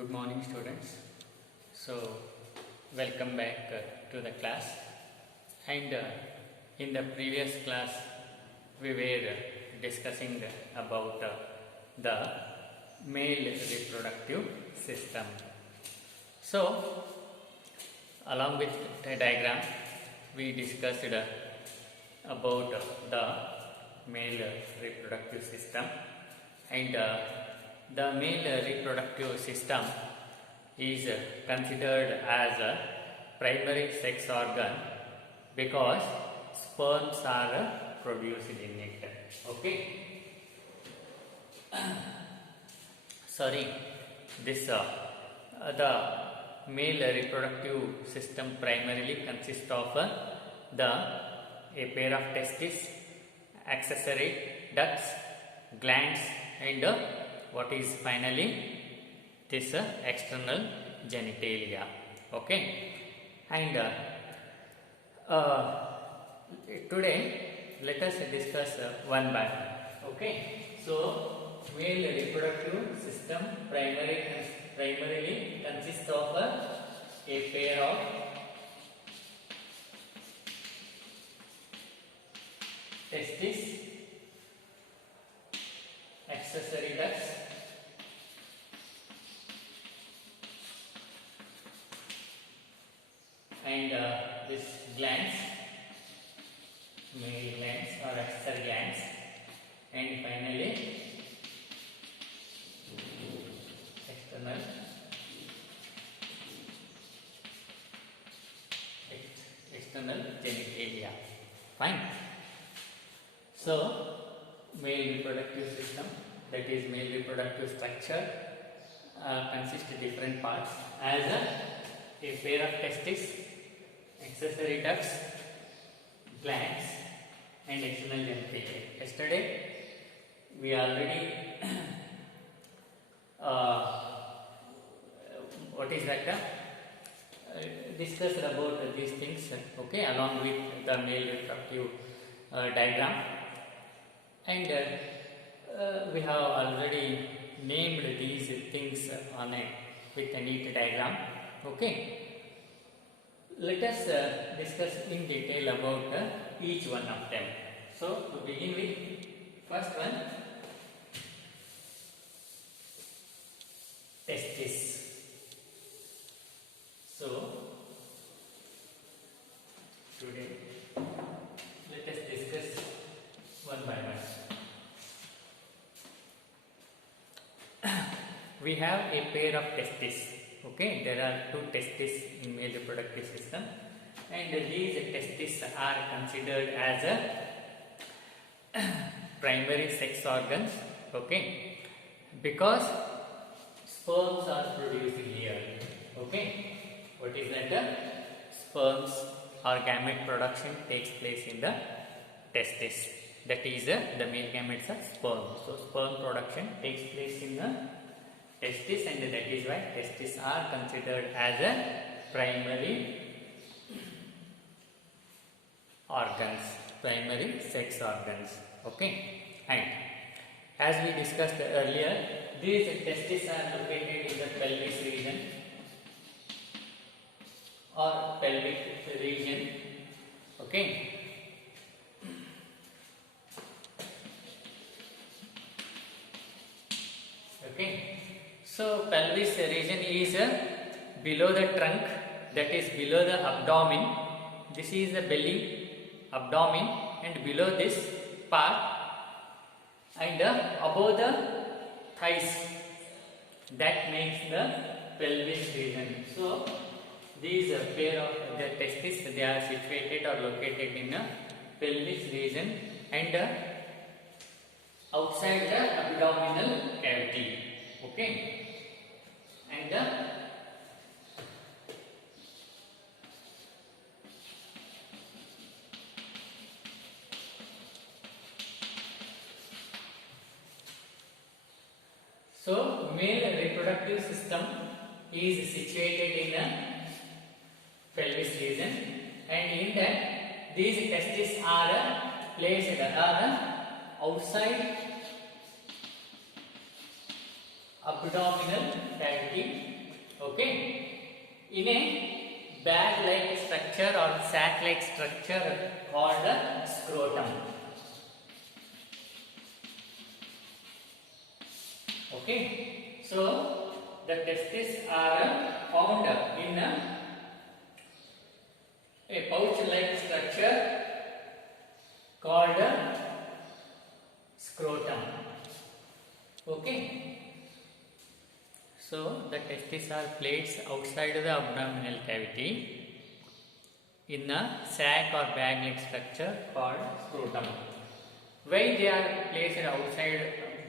Good morning, students. So, welcome back to the class. And in the previous class, we were discussing about the male reproductive system. So, along with the diagram, we discussed about the male reproductive system, and the male reproductive system is considered as a primary sex organ because sperms are produced in it. Okay. Sorry, this the male reproductive system primarily consists of a pair of testes, accessory ducts, glands, and what is finally this external genitalia. Okay, and today let us discuss one by one. Okay, so male reproductive system primarily consists of a pair of testes, accessory ducts, and this glands, male glands or accessory glands, and finally external genitalia. Fine. So, male reproductive system, that is male reproductive structure, consists of different parts as a pair of testes, accessory ducts, glands, and external genitalia. Yesterday we already what is that? Discussed about these things. Okay, along with the male reproductive diagram, and we have already named these things with a neat diagram. Okay, let us discuss in detail about each one of them. So, to begin with, first one, testis. So, today let us discuss one by one. We have a pair of testes. Okay, there are two testes in male reproductive system, and these testes are considered as a primary sex organs. Okay, because sperms are produced here. Okay, what is that? Sperms or gamete production takes place in the testis. That is the male gametes are sperm. So sperm production takes place in the testis, and that is why testis are considered as a primary organs, primary sex organs. Okay, and as we discussed earlier, these testes are located in the pelvis region or pelvic region. Okay. Okay. So pelvis region is below the trunk, that is below the abdomen. This is the belly, abdomen, and below this part, and above the thighs, that makes the pelvis region. So these pair of the testes, they are situated or located in a pelvis region and outside the abdominal cavity. Okay, and so male reproductive system is situated in a pelvis region, and in that these testes are placed outside abdominal cavity. Okay, in a bag-like structure or sac-like structure called a scrotum. Okay, so the testes are found in a pouch-like structure called scrotum. Okay, so the testes are placed outside the abdominal cavity in a sac or bag-like structure called scrotum. Why they are placed outside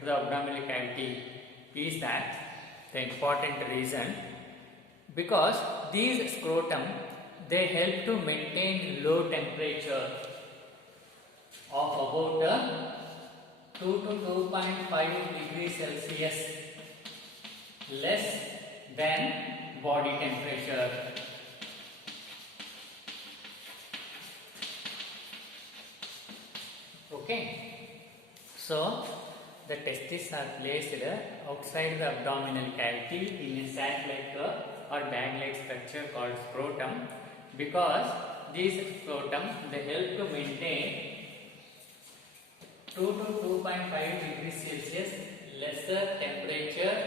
the abdominal cavity is that the important reason, because these scrotum they help to maintain low temperature of about 2 to 2.5 degrees Celsius less than body temperature. Okay, so the testes are placed outside the abdominal cavity in a sac-like or bag-like structure called scrotum, because these scrotum they help to maintain 2 to 2.5 degrees Celsius lesser temperature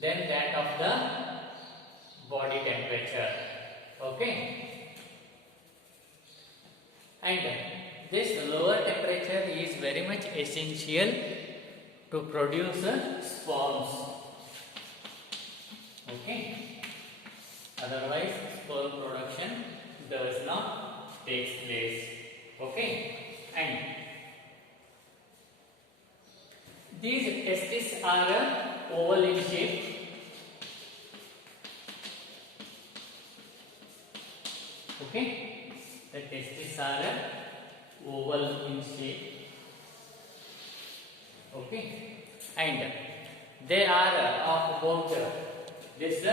than that of the body temperature. Okay, and this lower temperature is very much essential to produce sperms. Okay, otherwise sperm production does not take place. Okay, and these testes are oval in shape. Okay, the testes are oval in shape. Okay, and they are of about this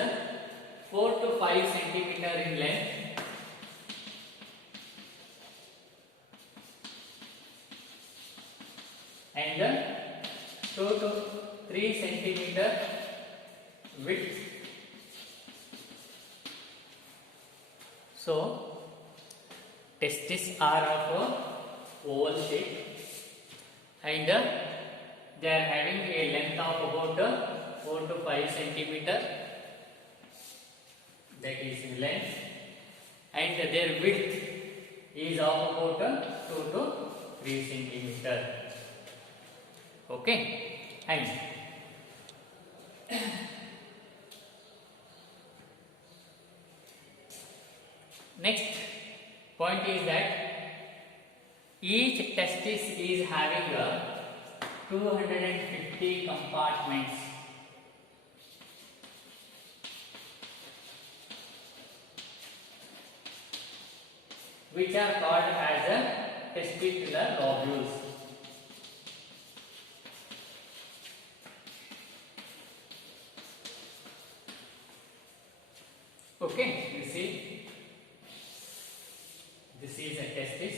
4 to 5 centimeter in length, and 2 to 3 centimeter width. So testes are of oval shape, and they are having a length of about 4 to 5 centimeter, that is in length, and their width is of about 2 to 3 centimeter. Okay, and next point is that each testis is having 250 compartments. Which are called as testicular lobules. Okay, you see, this is a testis,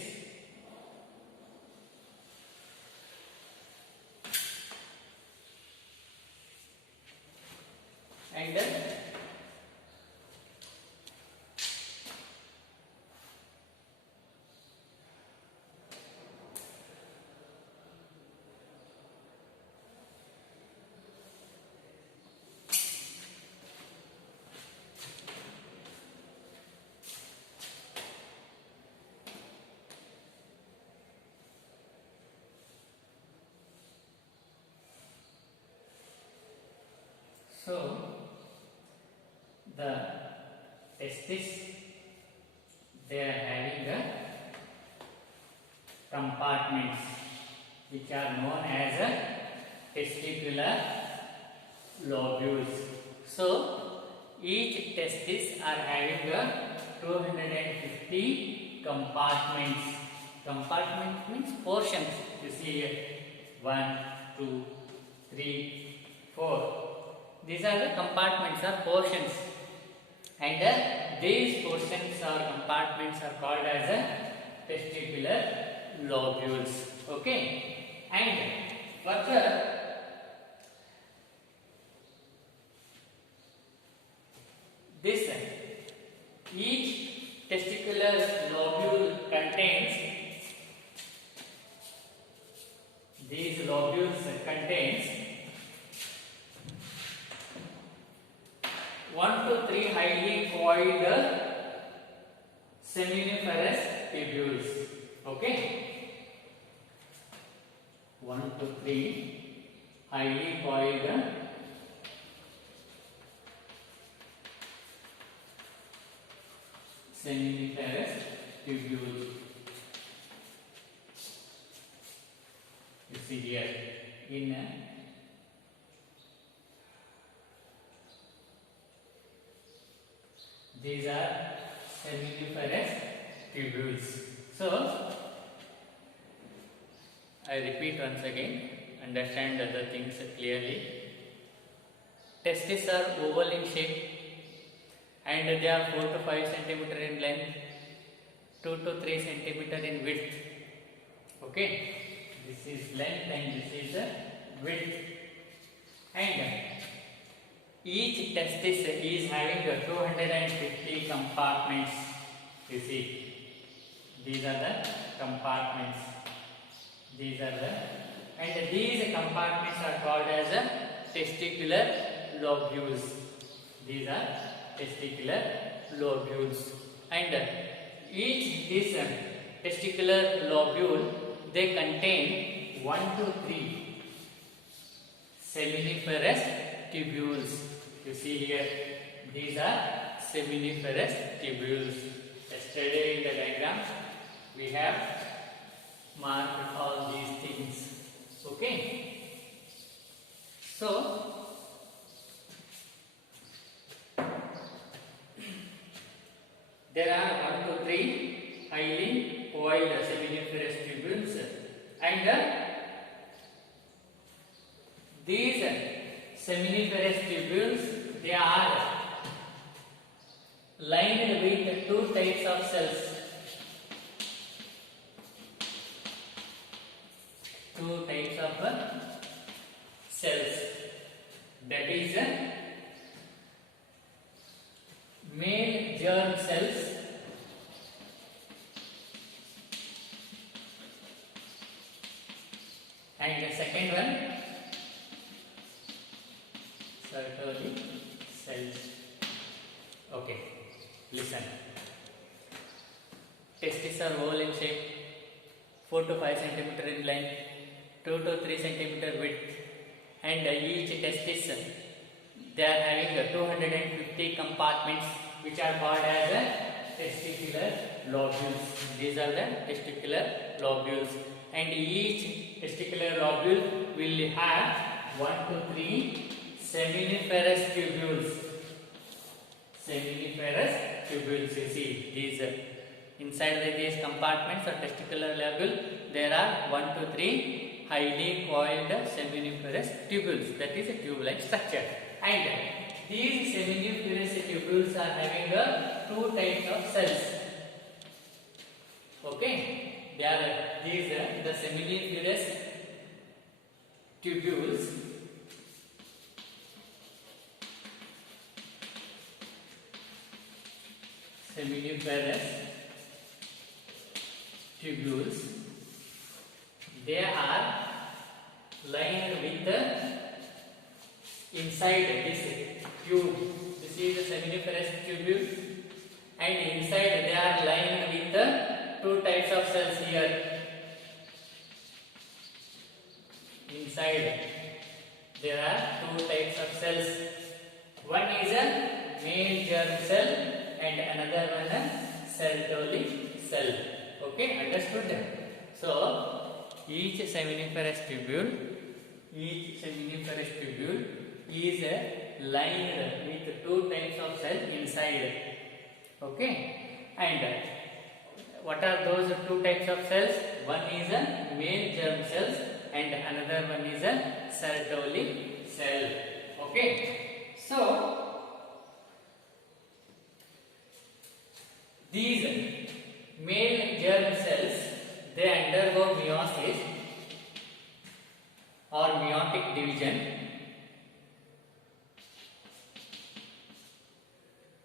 and so the testis they are having compartments which are known as testicular lobules. So each testis are having 250 compartments. Compartment means portions. You see here 1, 2, 3, 4. These are the compartments or portions, and these portions or compartments are called as testicular lobules. Okay, and further This each testicular lobule contains, these lobules contains 1 to 3 highly coiled seminiferous tubules. Okay, 1 to 3 highly coiled seminiferous tubules. You see here in these are seminiferous tubules. So I repeat once again, understand the things clearly. Testes are oval in shape and they are 4 to 5 centimeter in length, 2 to 3 centimeter in width. Okay, this is length and this is the width. And each testis is having 250 compartments. You see, these are the compartments. These are the, and these compartments are called as testicular lobules. These are testicular lobules. And each this testicular lobule, they contain 1 to 3 seminiferous tubules. You see here, these are seminiferous tubules. Yesterday in the diagram we have marked all these things. Okay, so there are 1 to 3 highly coiled seminiferous tubules, and these seminiferous tubules, they are lined with 2 types of cells. 2 types of cells, that is male germ cells and the second one Sertoli cells. Okay, listen. Testes are oval in shape, 4 to 5 centimeter in length, 2 to 3 centimeter width, and each testis, they are having 250 compartments, which are called as testicular lobules. These are the testicular lobules, and each testicular lobule will have 1 to 3 seminiferous tubules. Seminiferous tubules, you see, these inside these compartments or testicular lobule, there are 1 to 3 highly coiled seminiferous tubules, that is a tube-like structure. And these seminiferous tubules are having 2 types of cells. Okay, they are these the seminiferous tubules. Seminiferous tubules, they are lined with the inside this tube. This is the seminiferous tubule, and inside they are lined with the 2 types of cells here. Inside there are 2 types of cells. One is a male germ cell and another one a Sertoli cell. Okay, understood? So each seminiferous tubule is lined with 2 types of cells inside. Okay, and what are those 2 types of cells? One is a male germ cells and another one is a Sertoli cell. Okay, so these male germ cells, they undergo meiosis or meiotic division,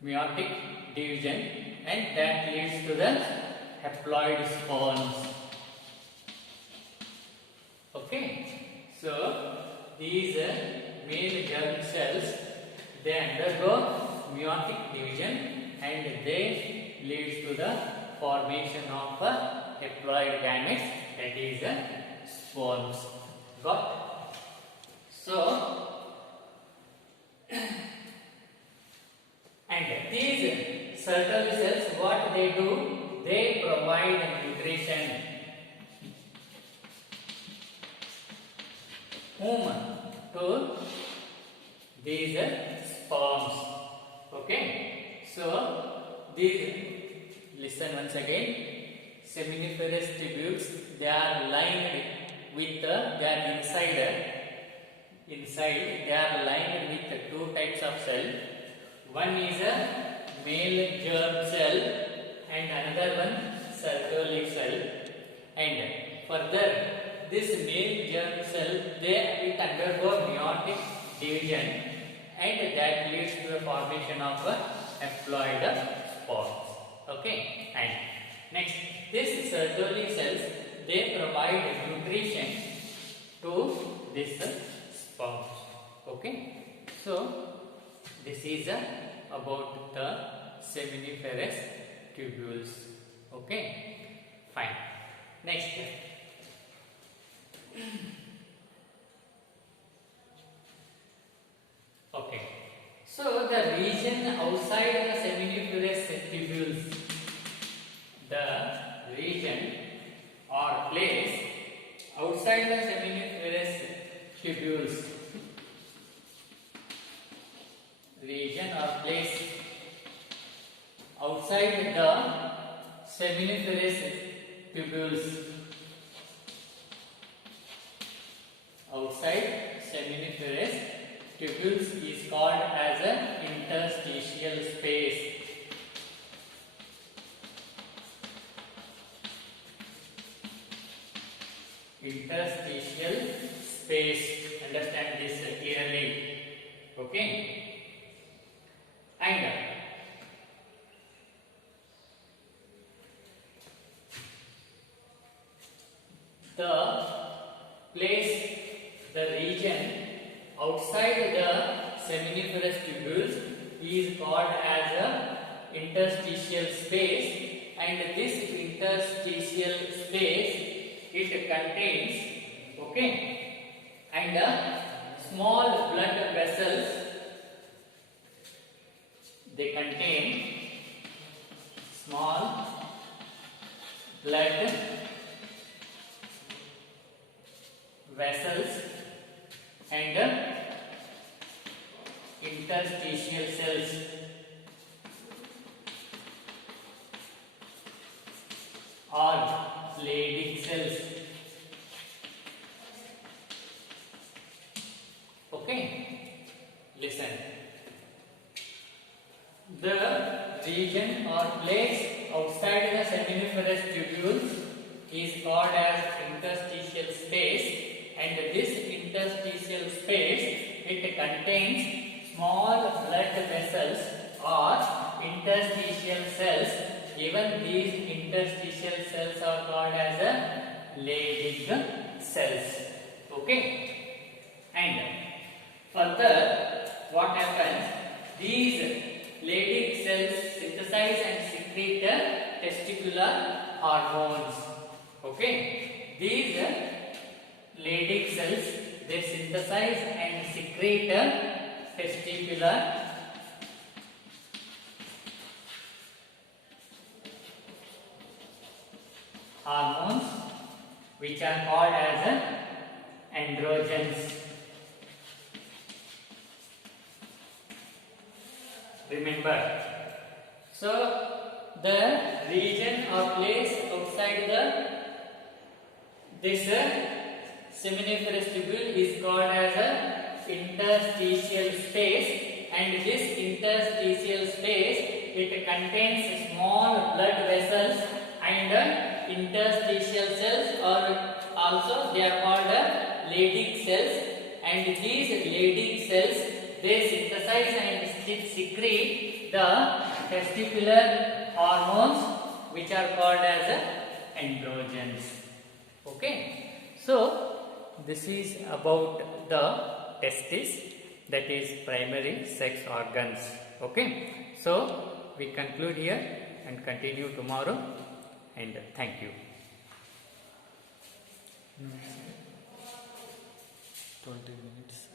meiotic division, and that leads to the haploid spawns. Okay, so these male germ cells, they undergo meiotic division and they leads to the formation of haploid gametes, that is spawns. Got? So and these Sertoli cells, what they do? They provide nutrition. Whom? To these sperms. Okay. So these, listen once again. Seminiferous tubules, they are lined with they are inside they are lined with two types of cell. One is a male germ cell and another one Sertoli cell. And further, this male germ cell, it undergo meiotic division, and that leads to the formation of haploid spores. Okay, and next, this Sertoli cells, they provide nutrition to this sperm. Okay, so this is about the seminiferous tubules. Okay, fine. Next. Okay, so the region outside the seminiferous tubules, the region or place outside the seminiferous tubules, region or place outside the seminiferous tubules, outside seminiferous tubules is called as an interstitial space. Interstitial space. Understand this clearly. Okay. And the place, the region outside the seminiferous tubules is called as a interstitial space, and this interstitial space, it contains, okay, and small blood vessels, they contain small blood vessels and interstitial cells. Or Leydig cells. Okay, listen. The region or place outside the seminiferous tubules is called as interstitial space, and this interstitial space, it contains small blood vessels or interstitial cells. Even these interstitial cells are called as a Leydig cells. Okay, and further, what happens? These Leydig cells synthesize and secrete testicular hormones. Okay, these Leydig cells, they synthesize and secrete testicular hormones, which are called as androgens. Remember, so the region or place outside this seminiferous tubule is called as a interstitial space, and this interstitial space, it contains small blood vessels and interstitial cells, or also they are called Leydig cells, and these Leydig cells, they synthesize and secrete the testicular hormones which are called as androgens. Okay, so this is about the testis, that is primary sex organs. Okay, so we conclude here and continue tomorrow, and thank you. 20 minutes.